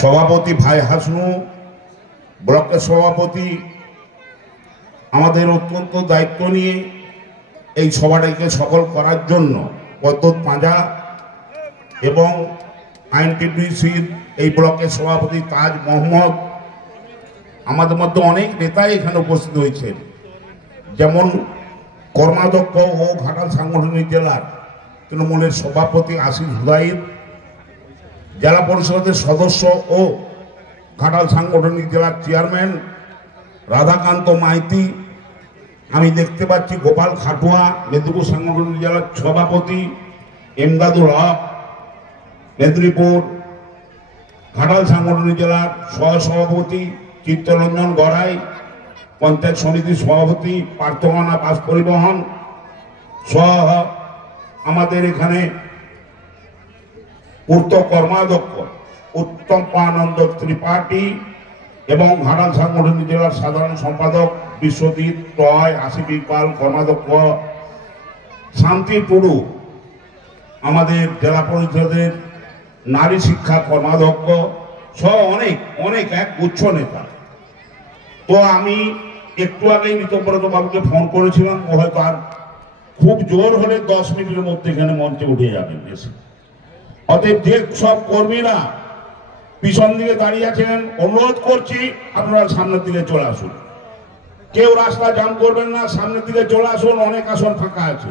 সভাপতি ভাই হাসনু, ব্লকের সভাপতি আমাদের অত্যন্ত দায়িত্ব নিয়ে এই সভাটাকে সফল করার জন্য পদ্মত পাঁজা এবং আইনটিডিসির এই ব্লকের সভাপতি তাজ মোহাম্মদ, আমাদের মধ্যে অনেক নেতাই এখানে উপস্থিত হয়েছেন, যেমন কর্মাধ্যক্ষ ও ঘাটাল সাংগঠনিক জেলার তৃণমূলের সভাপতি আশিস হুদাইদ, জেলা পরিষদের সদস্য ও ঘাটাল সাংগঠনিক জেলার চেয়ারম্যান রাধাকান্ত মাইতি, আমি দেখতে পাচ্ছি গোপাল খাটুয়া মেদিনীপুর সাংগঠনিক জেলার সভাপতি এমদাদুল হক, মেদিনীপুর ঘাটাল সাংগঠনিক জেলার সহসভাপতি চিত্তরঞ্জন গড়াই, পঞ্চায়েত সমিতির সভাপতি পার্থমানা বাস পরিবহন সহ আমাদের এখানে পূর্ত কর্মাধ্যক্ষ উত্তম আনন্দ ত্রিপাঠী এবং ঘাটাল সাংগঠনিক জেলার সাধারণ সম্পাদক বিশ্বজিৎ রয়, আসিফ ইকবাল কর্মাধ্যক্ষ, শান্তি টুডু আমাদের জেলা পরিষদের নারী শিক্ষা কর্মাধ্যক্ষ সহ অনেক অনেক এক গুচ্ছ নেতা। তো আমি একটু আগেই ঋতব্রত বাবুকে ফোন করেছিলাম, ও হয়তো আর খুব জোর হলে 10 মিনিটের মধ্যে এখানে মঞ্চে উঠে যাবেন এসে। অতএব যে সব কর্মীরা পিছন দিকে দাঁড়িয়ে আছেন, অনুরোধ করছি আপনারা সামনের দিকে চলে আসুন, কেউ রাস্তা জাম করবেন না, সামনের দিকে চলে আসুন, অনেক আসন ফাঁকা আছে।